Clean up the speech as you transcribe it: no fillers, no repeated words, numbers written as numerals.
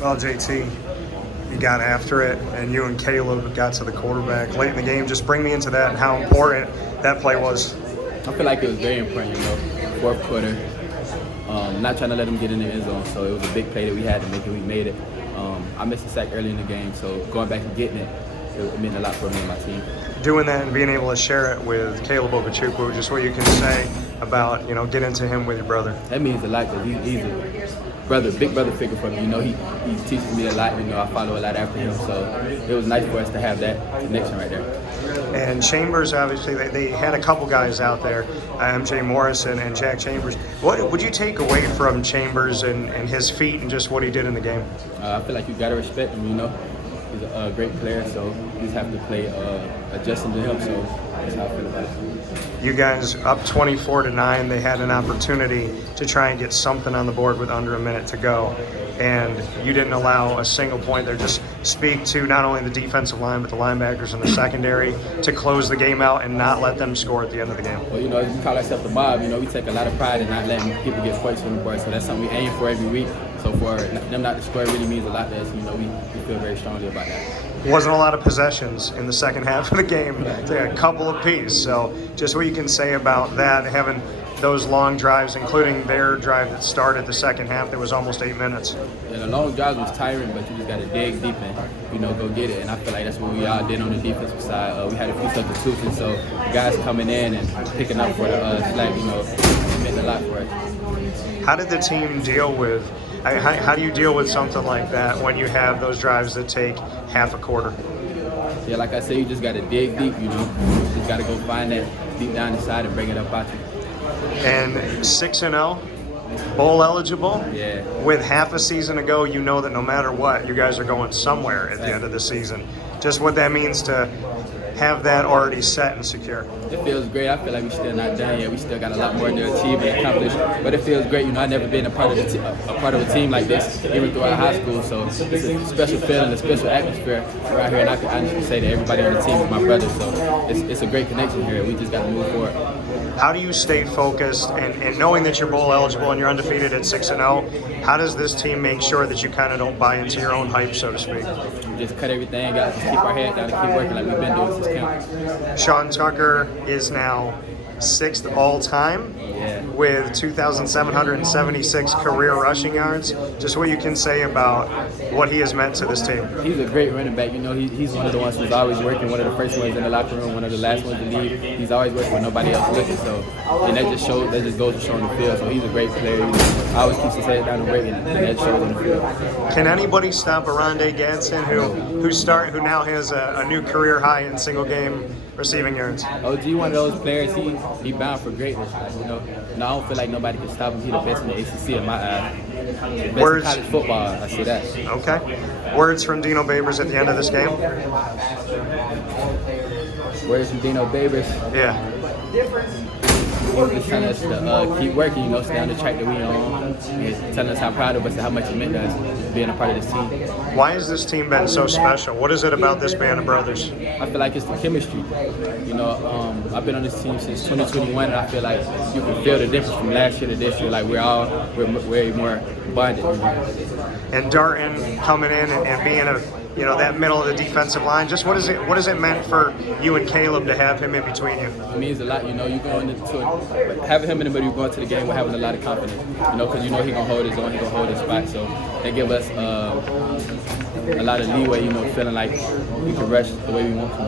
Well, JT, you got after it, and you and Caleb got to the quarterback late in the game. Just bring me into that and how important that play was. I feel like it was very important, fourth quarter. Not trying to let them get in the end zone, so it was a big play that we had to make, and we made it. I missed a sack early in the game, so going back and getting it, it meant a lot for me and my team. Doing that and being able to share it with Caleb Okechukwu, just what you can say about, getting to him with your brother. That means a lot because he's a big brother figure for me. He teaches me a lot. I follow a lot after him, so it was nice for us to have that connection right there. And Chambers, obviously, they had a couple guys out there, MJ Morrison and Jack Chambers. What would you take away from Chambers and his feet and just what he did in the game? I feel like you got to respect him, He's a great player, so you just have to play adjusting to him, so that's how I feel about it. You guys up 24-9. They had an opportunity to try and get something on the board with under a minute to go, and you didn't allow a single point there. Just speak to not only the defensive line, but the linebackers and the secondary to close the game out and not let them score at the end of the game. Well, we call ourselves the mob. We take a lot of pride in not letting people get points from the board, so that's something we aim for every week. So for them not to score really means a lot to us. We feel very strongly about that. Wasn't a lot of possessions in the second half of the game, a couple apiece. So just what you can say about that, having those long drives, including their drive that started the second half, that was almost 8 minutes. Yeah, the long drives was tiring, but you just got to dig deep and, go get it. And I feel like that's what we all did on the defensive side. We had a few substitutions, so the guys coming in and picking up for the slack, it meant a lot for us. How did the team deal with how do you deal with something like that when you have those drives that take half a quarter? Yeah, like I said, you just got to dig deep, You just got to go find that deep down inside and bring it up out you. And 6-0, bowl eligible. Yeah. With half a season to go, that no matter what, you guys are going somewhere at the end of the season. Just what that means to have that already set and secure. It feels great. I feel like we're still not done yet. We still got a lot more to achieve and accomplish. But it feels great. I've never been a part of a team like this, even throughout high school. So it's a special feeling, a special atmosphere right here. And I can honestly say that everybody on the team is my brother. So it's a great connection here. We just got to move forward. How do you stay focused and knowing that you're bowl eligible and you're undefeated at 6-0? How does this team make sure that you kind of don't buy into your own hype, so to speak? Just cut everything out, just keep our head down and keep working like we've been doing since camp. Sean Tucker is now 6th all-time with 2,776 career rushing yards. Just what you can say about what he has meant to this team. He's a great running back. He's one of the ones who's always working, one of the first ones in the locker room, one of the last ones to leave. He's always working when nobody else looking. So, and that just goes to show on the field. So he's a great player. He always keeps his head down and working, and that shows on the field. Can anybody stop Arondé Gadsden, who now has a new career high in single game receiving yards? OG, one of those players, he bound for greatness. And I don't feel like nobody can stop him. He's the best in the ACC in my eye. The best in college football, I see that. Okay. Words from Dino Babers at the end of this game? Words from Dino Babers? Yeah. He was telling us to keep working, stay on the track that we on, and telling us how proud of us and how much it meant to us being a part of this team. Why has this team been so special? What is it about this band of brothers? I feel like it's the chemistry. I've been on this team since 2021, and I feel like you can feel the difference from last year to this year. Like we're way more bonded. And Darton coming in and being that middle of the defensive line. Just what is it meant for you and Caleb to have him in between you? It means a lot. You going into it, having him in the middle, going to the game, we're having a lot of confidence. Because he gonna hold his own, he gonna hold his spot. So that give us a lot of leeway. Feeling like we can rush the way we want to.